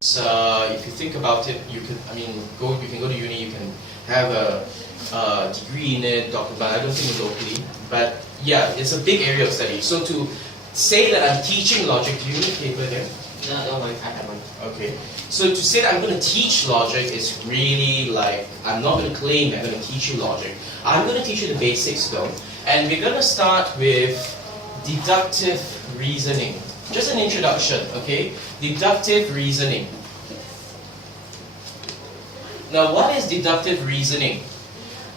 if you think about it, you can go to uni, you can have a degree in it, doctorate, but I don't think locally. But yeah, it's a big area of study. So to say that I'm teaching logic, do you need paper there? No, don't worry, I have one. Okay. So to say that I'm going to teach logic is really like, I'm not going to claim I'm going to teach you logic. I'm going to teach you the basics though. And we're going to start with deductive reasoning. Just an introduction, okay? Deductive reasoning. Now, what is deductive reasoning?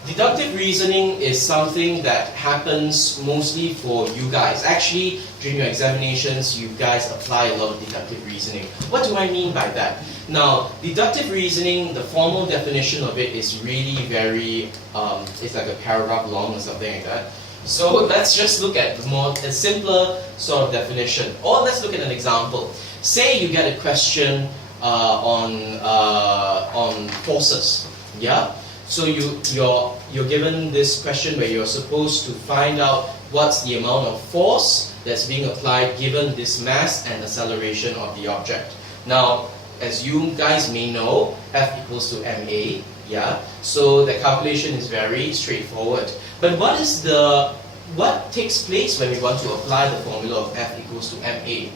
Deductive reasoning is something that happens mostly for you guys. Actually, during your examinations, you guys apply a lot of deductive reasoning. What do I mean by that? Now, deductive reasoning, the formal definition of it is really very, it's like a paragraph long or something like that. So let's just look at a simpler sort of definition. Or let's look at an example. Say you get a question on forces, yeah? So you're given this question where you're supposed to find out what's the amount of force that's being applied given this mass and acceleration of the object. Now, as you guys may know, F equals to ma, yeah? So the calculation is very straightforward. But what takes place when we want to apply the formula of F equals to ma?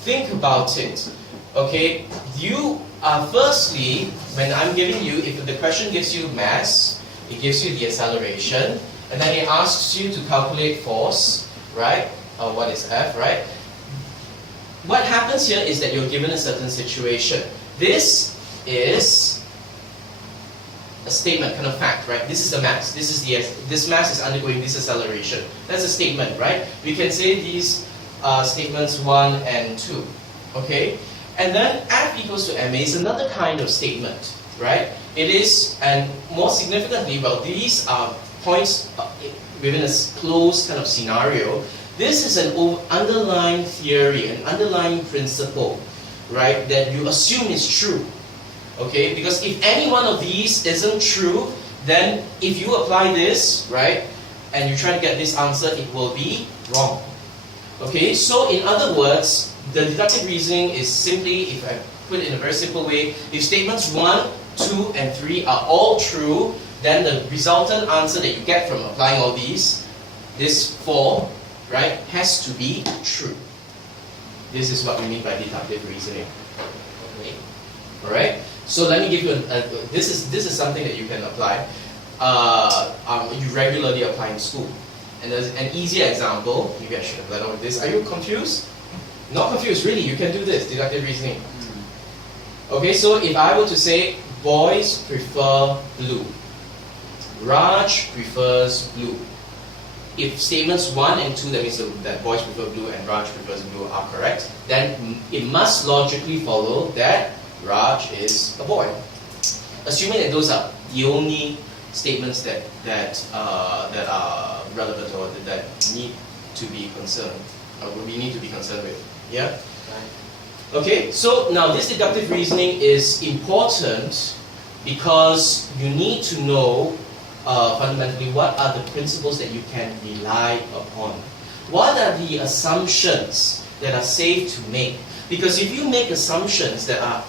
Think about it. Okay, you are firstly, when I'm giving you, if the question gives you mass, it gives you the acceleration, and then it asks you to calculate force, right? What is F, right? What happens here is that you're given a certain situation. This is a statement, kind of fact, right? This is the mass. This mass is undergoing this acceleration. That's a statement, right? We can say these statements 1 and 2, okay? And then F equals to ma is another kind of statement, right? It is, and more significantly, well, these are points within a closed kind of scenario. This is an underlying theory, an underlying principle, right, that you assume is true, okay? Because if any one of these isn't true, then if you apply this, right, and you try to get this answer, it will be wrong. Okay, so in other words, the deductive reasoning is simply, if I put it in a very simple way, if statements 1, 2, and 3 are all true, then the resultant answer that you get from applying all these, this 4, right, has to be true. This is what we mean by deductive reasoning. Okay. Alright? So let me give you this is something that you can apply. You regularly apply in school. And there's an easier example. Maybe I should have led on with this. Are you confused? Not confused, really. You can do this, deductive reasoning. Okay, so if I were to say, boys prefer blue. Raj prefers blue. If statements 1 and 2, that means that boys prefer blue and Raj prefers blue, are correct, then it must logically follow that Raj is a boy. Assuming that those are the only statements that are relevant or that need to be concerned, or we need to be concerned with. Yeah? Okay, so now this deductive reasoning is important because you need to know fundamentally what are the principles that you can rely upon. What are the assumptions that are safe to make? Because if you make assumptions that are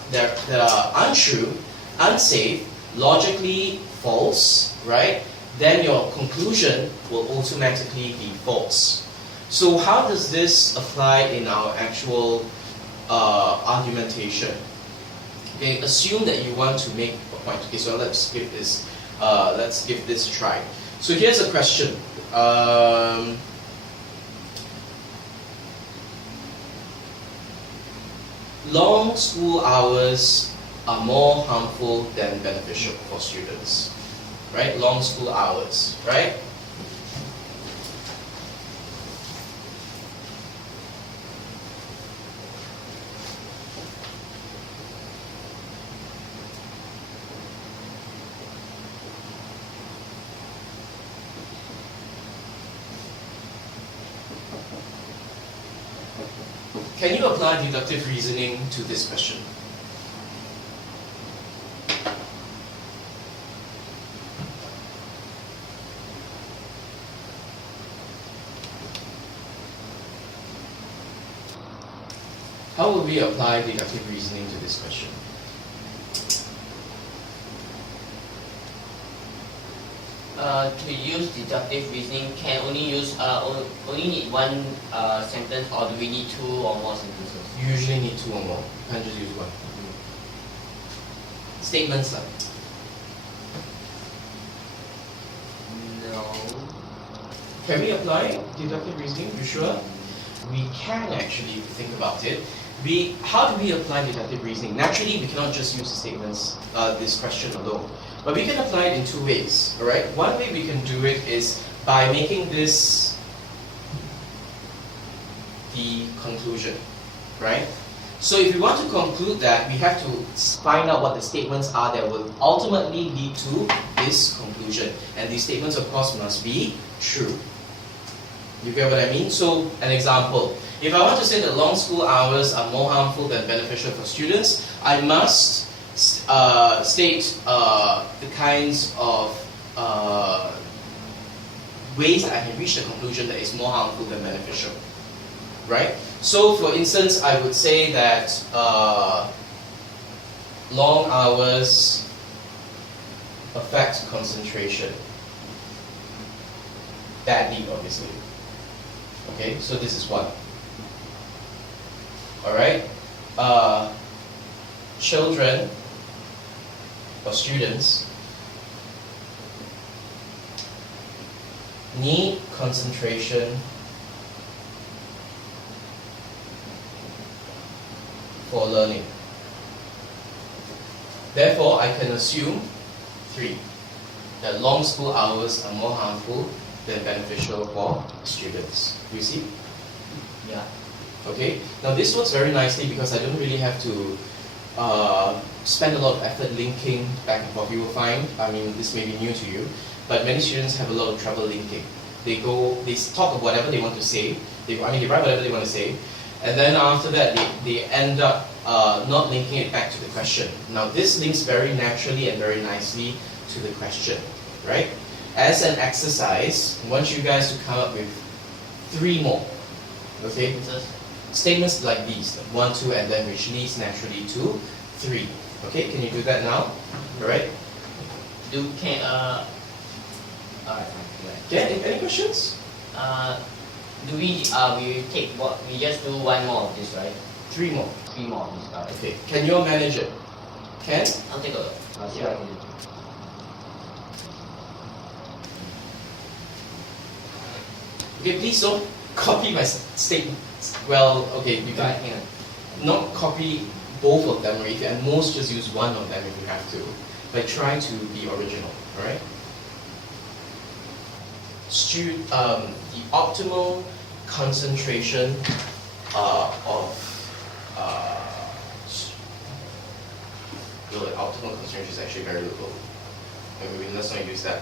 untrue, unsafe, logically false, right, then your conclusion will automatically be false. So how does this apply in our actual argumentation? Okay, assume that you want to make a point. Okay, so let's give this a try. So here's a question. Long school hours are more harmful than beneficial for students, right? Long school hours, right? Can you apply deductive reasoning to this question? How would we apply deductive reasoning to this question? To use deductive reasoning, can only need one sentence, or do we need two or more sentences? You usually need two or more. You can't just use one. Statements like. No. Can we apply deductive reasoning? You sure? We can actually, if you think about it. How do we apply deductive reasoning? Naturally, we cannot just use the statements, this question alone. But we can apply it in two ways, alright? One way we can do it is by making this the conclusion, right? So if we want to conclude that, we have to find out what the statements are that will ultimately lead to this conclusion. And these statements, of course, must be true. You get what I mean? So, an example. If I want to say that long school hours are more harmful than beneficial for students, I must state the kinds of ways that I can reach the conclusion that it's more harmful than beneficial. Right? So, for instance, I would say that long hours affect concentration. Badly, obviously. Okay, so this is one. Alright? Children or students need concentration for learning. Therefore, I can assume 3. That long school hours are more harmful than beneficial for students. You see? Yeah. Okay. Now this works very nicely because I don't really have to spend a lot of effort linking back and forth. You will find, I mean, this may be new to you, but many students have a lot of trouble linking. They talk of whatever they want to say. They write whatever they want to say, and then after that, they end up not linking it back to the question. Now this links very naturally and very nicely to the question, right? As an exercise, I want you guys to come up with 3 more, okay? Statements like these, 1, 2, and then which leads naturally to 3. Okay, can you do that now? Alright? Any questions? We just do one more of this, right? 3 more. 3 more of this, right? Okay, can you all manage it? Can? I'll take a look. I'll see what I can do. Okay, please don't copy my statement. Well, okay, you can not copy both of them, or you can at most just use one of them if you have to. But try to be original, alright? The optimal concentration the optimal concentration is actually very little. Maybe let's not use that.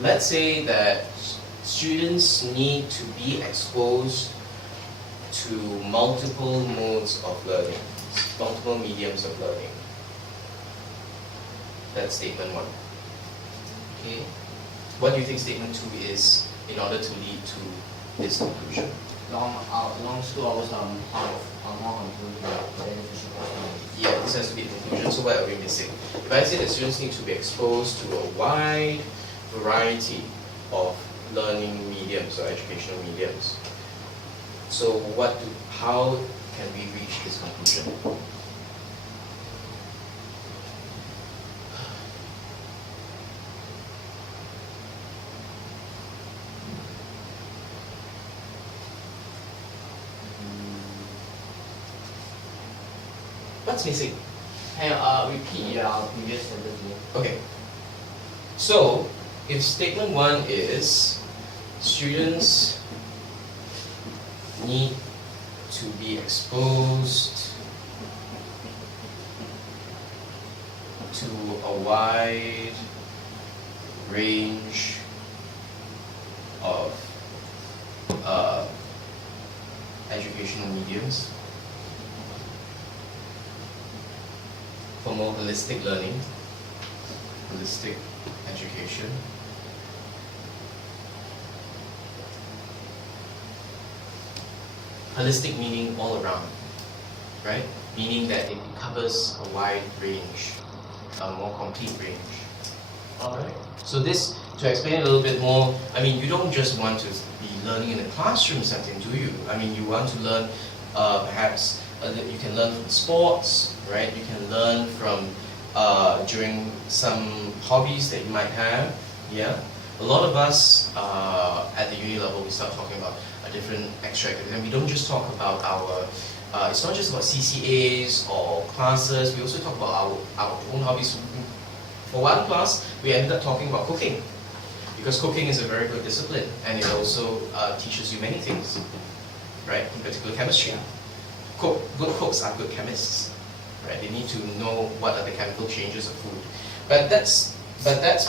Let's say that students need to be exposed to multiple modes of learning, multiple mediums of learning. That's statement 1. Okay. What do you think statement 2 is in order to lead to this conclusion? Long school hours are more harmful than beneficial for students. Yeah, this has to be the conclusion. So what are we missing? If I say that students need to be exposed to a wide variety of learning mediums or educational mediums. So how can we reach this conclusion? What's missing? Hey, repeat our previous sentence again. Okay. So, if statement 1 is students need to be exposed to a wide range of educational mediums for more holistic learning, holistic education. Holistic meaning all around, right? meaning that it covers a wide range, a more complete range. Alright. So this, to explain a little bit more, I mean, you don't just want to be learning in a classroom setting, do you? I mean, you want to learn, perhaps, you can learn from sports, right? You can learn from during some hobbies that you might have, yeah? A lot of us at the uni level, we start talking about a different extra activity, and we don't just talk about our, it's not just about CCAs or classes, we also talk about our own hobbies. For one class, we ended up talking about cooking, because cooking is a very good discipline, and it also teaches you many things, right? In particular, chemistry. Good cooks are good chemists, right? They need to know what are the chemical changes of food. But that's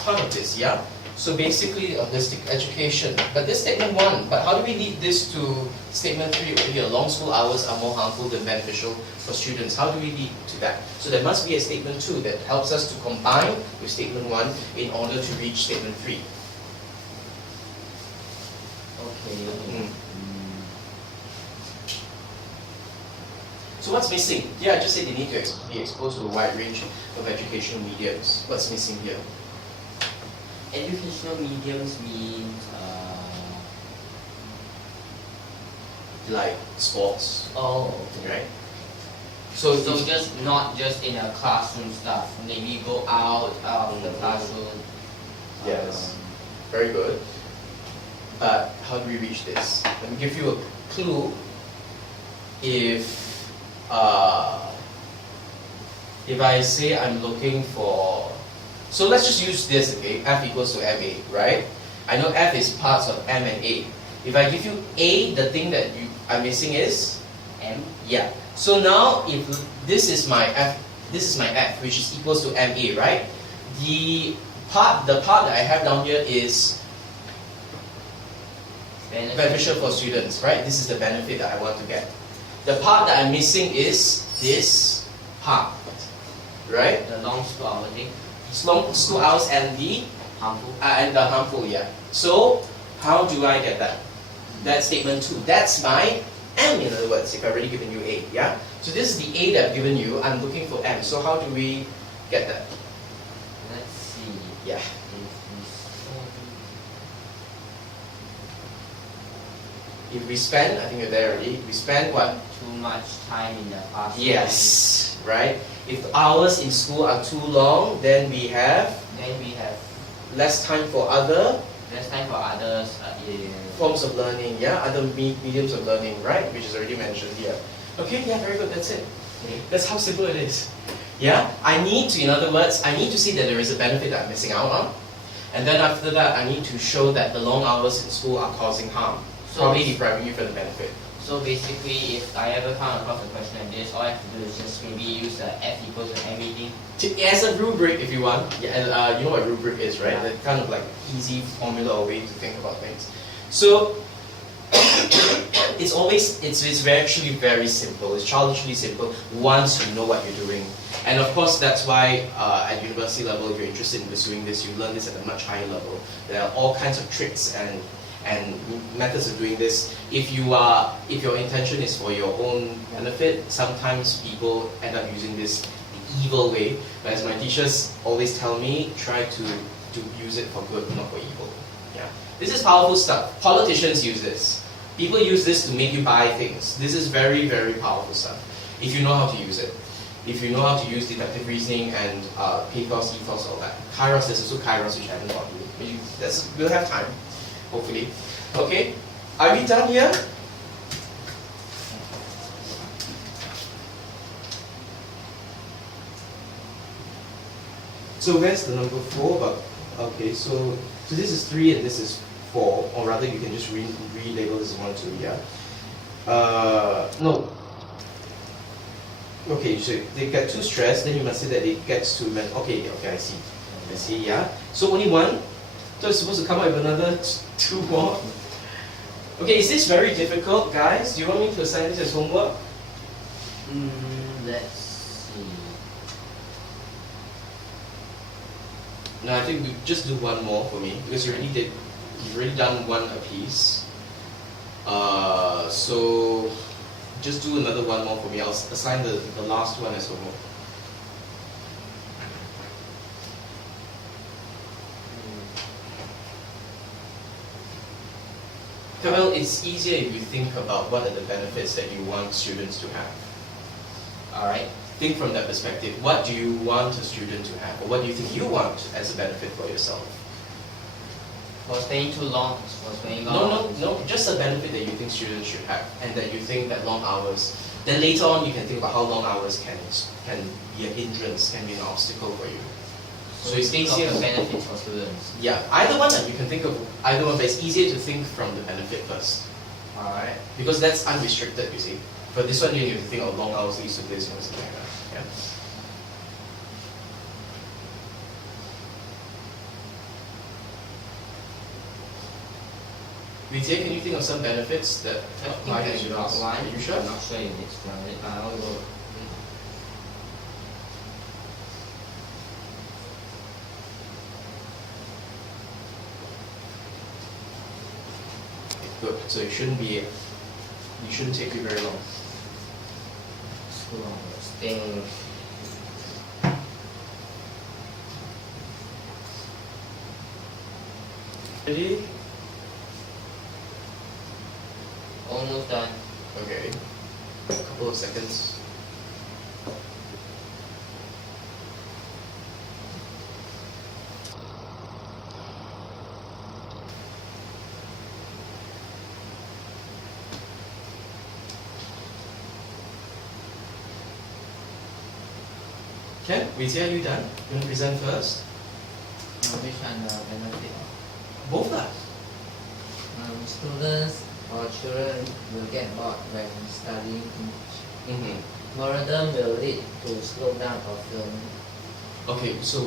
part of this, yeah? So basically, holistic education. But this statement 1, but how do we lead this to statement 3 over here? Long school hours are more harmful than beneficial for students. How do we lead to that? So there must be a statement 2 that helps us to combine with statement 1 in order to reach statement 3. Okay. So what's missing? Yeah, I just said they need to be exposed to a wide range of educational mediums. What's missing here? Educational mediums means Like sports, oh, right? so just not just in a classroom stuff. Maybe go out of the classroom. Yes, very good. But how do we reach this? Let me give you a clue. If I say I'm looking for, so let's just use this, okay? F equals to MA, right? I know F is parts of M and A. If I give you A, the thing that you are missing is M. Yeah. So now, if this is my F, which is equals to MA, right? The part that I have down here is beneficial for students, right? This is the benefit that I want to get. The part that I'm missing is this part, right? The long school hour thing. Long school hours and the harmful, yeah. So how do I get that? That's statement 2. That's my M, in other words, if I've already given you A, yeah? So this is the A that I've given you. I'm looking for M. So how do we get that? Let's see. Yeah. If we spend, I think you're there already. We spend what? Too much time in the classroom. Yes, right? If the hours in school are too long, then we have less time for other others. forms of learning, yeah? Other mediums of learning, right? Which is already mentioned here. Okay, yeah, very good, that's it. That's how simple it is. Yeah? In other words, I need to see that there is a benefit that I'm missing out on. And then after that, I need to show that the long hours in school are causing harm. So Probably depriving you from the benefit. So basically, if I ever come across a question like this, all I have to do is just maybe use the F equals to everything. As a rubric, if you want. Yeah, you know what rubric is, right? Yeah. The kind of like easy formula or way to think about things. So it's actually very simple. It's childishly simple once you know what you're doing. And of course, that's why at university level, if you're interested in pursuing this, you learn this at a much higher level. There are all kinds of tricks and methods of doing this. If your intention is for your own benefit, sometimes people end up using this the evil way. But as my teachers always tell me, try to use it for good, not for evil. Yeah, this is powerful stuff. Politicians use this. People use this to make you buy things. This is very, very powerful stuff. If you know how to use it. If you know how to use deductive reasoning and pathos, ethos, all that. Kairos, there's also Kairos, which I haven't taught you. We'll have time. Hopefully. Okay, are we done here? So where's the number 4? Okay, so this is 3 and this is 4, or rather you can just relabel this as 1, 2, yeah? No. Okay, so they get too stressed, then you must say that it gets too okay, I see, yeah? So only 1? So it's supposed to come up with another 2 more? Okay, is this very difficult, guys? Do you want me to assign this as homework? Let's see. No, I think we just do 1 more for me because you've already done 1 apiece. So just do another one more for me. I'll assign the last one as homework. Well, it's easier if you think about what are the benefits that you want students to have. Alright? Think from that perspective. What do you want a student to have? Or what do you think you want as a benefit for yourself? For staying too long, for staying No, long. no, no. Just a benefit that you think students should have, and that you think that long hours. Then later on, you can think about how long hours can be a hindrance, can be an obstacle for you. So it's easier. The benefits for students. Yeah, either one. You can think of either one, but it's easier to think from the benefit first. Alright. Because that's unrestricted, you see. For this one, you need to think of long hours leads to this, something like that. Yeah. Vijay, can you think of some benefits that apply to students? Are you sure? I'm not sure if it's right. I'll go. Good. So it shouldn't take you very long. School hours. Staying. Ready? Almost done. Okay. A couple of seconds. Ken, Vijay, are you done? You want to present first? Which one benefit? Both lah. Students or children will get bored when studying English. Mm-hmm. Boredom will lead to slow down of learning. Okay, so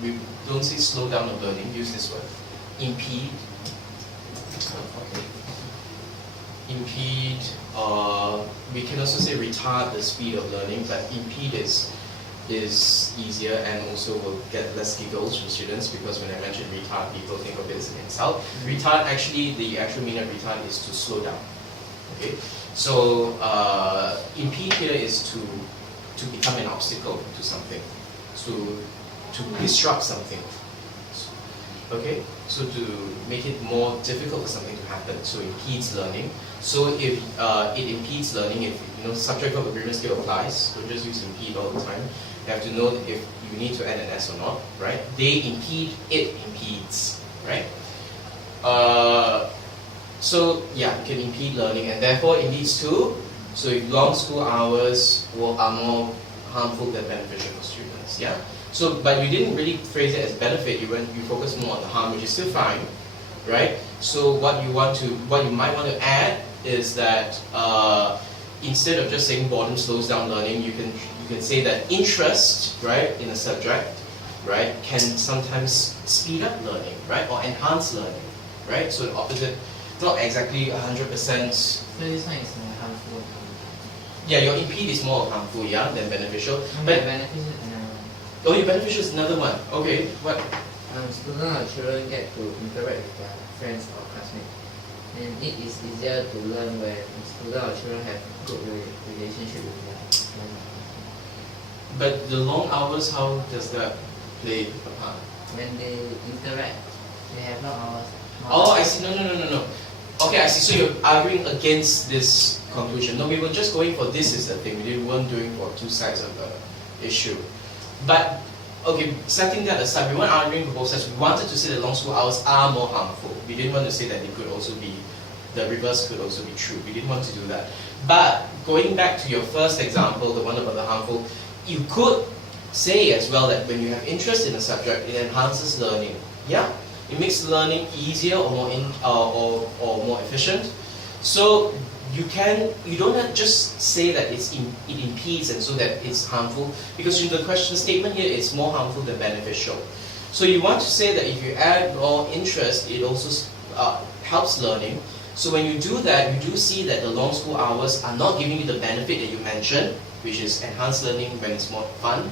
we don't say slow down of learning. Use this word. Impede. Okay. Impede. We can also say retard the speed of learning, but impede is easier and also will get less giggles from students, because when I mention retard, people think of it as an insult. Retard, actually, the actual meaning of retard is to slow down. Okay, so impede here is to become an obstacle to something, to disrupt something. Okay, so to make it more difficult for something to happen, so it impedes learning. So if it impedes learning, if subject verb agreement scale applies, so just use impede all the time. You have to know if you need to add an S or not, right? They impede, it impedes, right? So yeah, it can impede learning, and therefore it leads to, so if long school hours are more harmful than beneficial for students, yeah? So, but you didn't really phrase it as benefit, you focus more on the harm, which is still fine, right? So what you might want to add is that instead of just saying boredom slows down learning, you can say that interest, right, in a subject, right, can sometimes speed up learning, right, or enhance learning, right? So the opposite, not exactly 100%. So this one is harmful. Yeah, your impede is more harmful, yeah, than beneficial. But But beneficial is another one. oh, your beneficial is another one. Okay, what? Students or children get to interact with their friends or classmates. And it is easier to learn when students or children have good relationship with their friends. But the long hours, how does that play a part? When they interact, they have long hours. Oh, I see. No. Okay, I see. So you're arguing against this conclusion. No, we were just going for this is the thing. We weren't doing for two sides of the issue. But, okay, setting that aside, we weren't arguing for both sides. We wanted to say that long school hours are more harmful. We didn't want to say that it could also be, the reverse could also be true. We didn't want to do that. But, going back to your first example, the one about the harmful, you could say as well that when you have interest in a subject, it enhances learning. Yeah? It makes learning easier or more more efficient. So you don't have just say that it impedes and so that it's harmful, because in the question statement here it's more harmful than beneficial. So you want to say that if you add more interest, it also helps learning. So when you do that, you do see that the long school hours are not giving you the benefit that you mentioned, which is enhanced learning when it's more fun,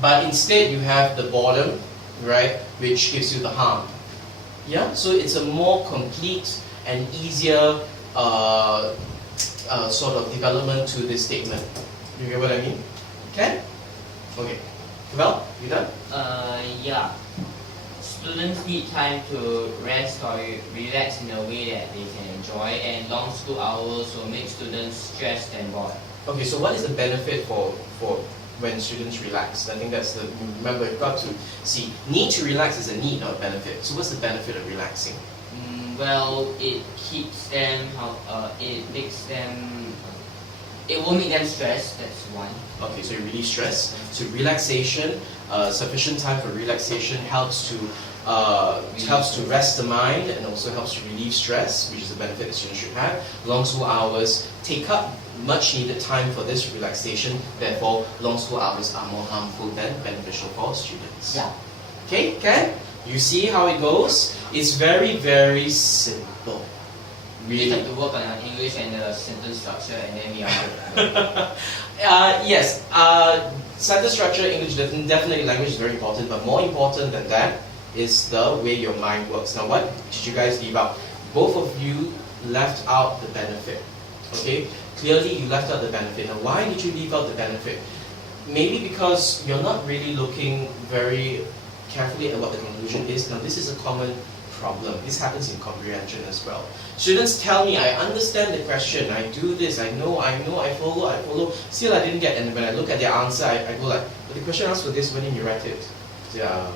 but instead you have the boredom, right, which gives you the harm. Yeah, so it's a more complete and easier sort of development to this statement. You get what I mean? Can? Okay. Well, you done? Yeah. Students need time to rest or relax in a way that they can enjoy, and long school hours will make students stressed and bored. Okay, so what is the benefit for when students relax? I think that's the, remember you've got to see, need to relax is a need, not a benefit. So what's the benefit of relaxing? Well, it keeps them, it makes them, it won't make them stressed, that's one. Okay, so you relieve stress. So relaxation, sufficient time for relaxation helps to rest the mind and also helps to relieve stress, which is a benefit that students should have. Long school hours take up much needed time for this relaxation, therefore long school hours are more harmful than beneficial for students. Yeah. Okay, Ken? You see how it goes? It's very, very simple. We Really. have to work on our English and the sentence structure, and then we are Yes, sentence structure, English, definitely language is very important, but more important than that is the way your mind works. Now, what did you guys leave out? Both of you left out the benefit. Okay? Clearly, you left out the benefit. Now, why did you leave out the benefit? Maybe because you're not really looking very carefully at what the conclusion is. Now, this is a common problem. This happens in comprehension as well. Students tell me, I understand the question, I do this, I know, I follow, still I didn't get, and when I look at their answer, I go like, but the question asks for this, when did you write it? Yeah,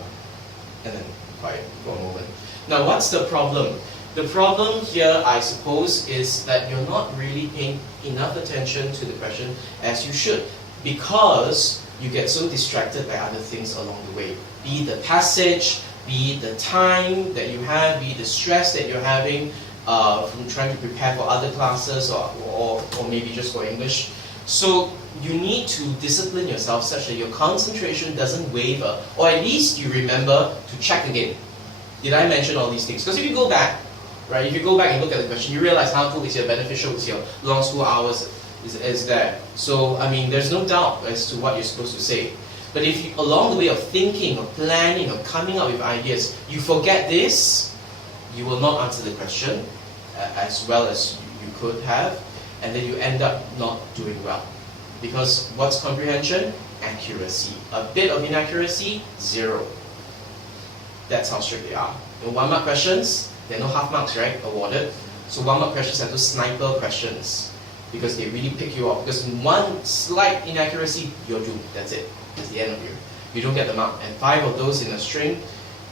and then quiet for a moment. Now, what's the problem? The problem here, I suppose, is that you're not really paying enough attention to the question as you should, because you get so distracted by other things along the way. Be the passage, be the time that you have, be the stress that you're having from trying to prepare for other classes or maybe just for English. So you need to discipline yourself such that your concentration doesn't waver, or at least you remember to check again. Did I mention all these things? Because if you go back, right, if you go back and look at the question, you realize harmful is here, beneficial is here, long school hours is there. So, I mean, there's no doubt as to what you're supposed to say. But if you, along the way of thinking, of planning, of coming up with ideas, you forget this, you will not answer the question as well as you could have, and then you end up not doing well. Because what's comprehension? Accuracy. A bit of inaccuracy, 0. That's how strict they are. In 1-mark questions, there are no half marks, right, awarded. So 1-mark questions are those sniper questions, because they really pick you up. Because one slight inaccuracy, you're doomed. That's it. That's the end of you. You don't get the mark. And 5 of those in a string,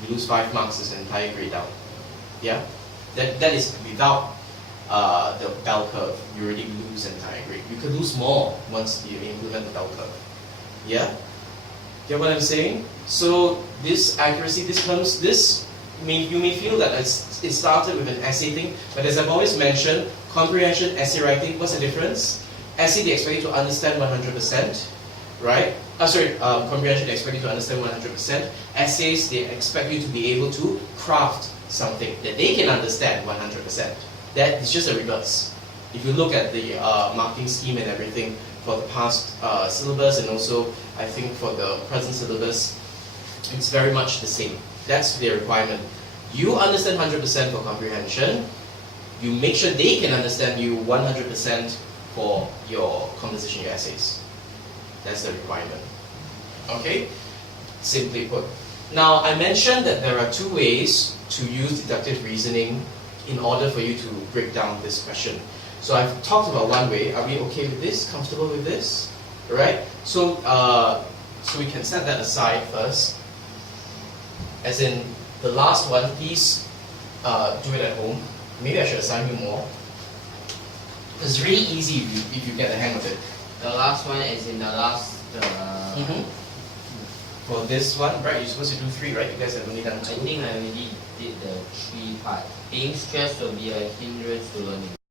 you lose 5 marks, is an entire grade down. Yeah? That is without the bell curve. You already lose an entire grade. You could lose more once you implement the bell curve. Yeah? Get what I'm saying? So this accuracy, you may feel that it started with an essay thing, but as I've always mentioned, comprehension, essay writing, what's the difference? Essay, they expect you to understand 100%, right? Comprehension, they expect you to understand 100%. Essays, they expect you to be able to craft something that they can understand 100%. That is just a reverse. If you look at the marking scheme and everything for the past syllabus, and also I think for the present syllabus, it's very much the same. That's the requirement. You understand 100% for comprehension. You make sure they can understand you 100% for your composition, your essays. That's the requirement. Okay? Simply put. Now, I mentioned that there are 2 ways to use deductive reasoning in order for you to break down this question. So I've talked about one way. Are we okay with this? Comfortable with this? Alright? So we can set that aside first. As in, the last one, please do it at home. Maybe I should assign you more. It's really easy if you get the hang of it. the last one is in the last. For this one, right? You're supposed to do 3, right? You guys have only done 2. I think I already did the 3 part. Being stressed will be a hindrance to learning.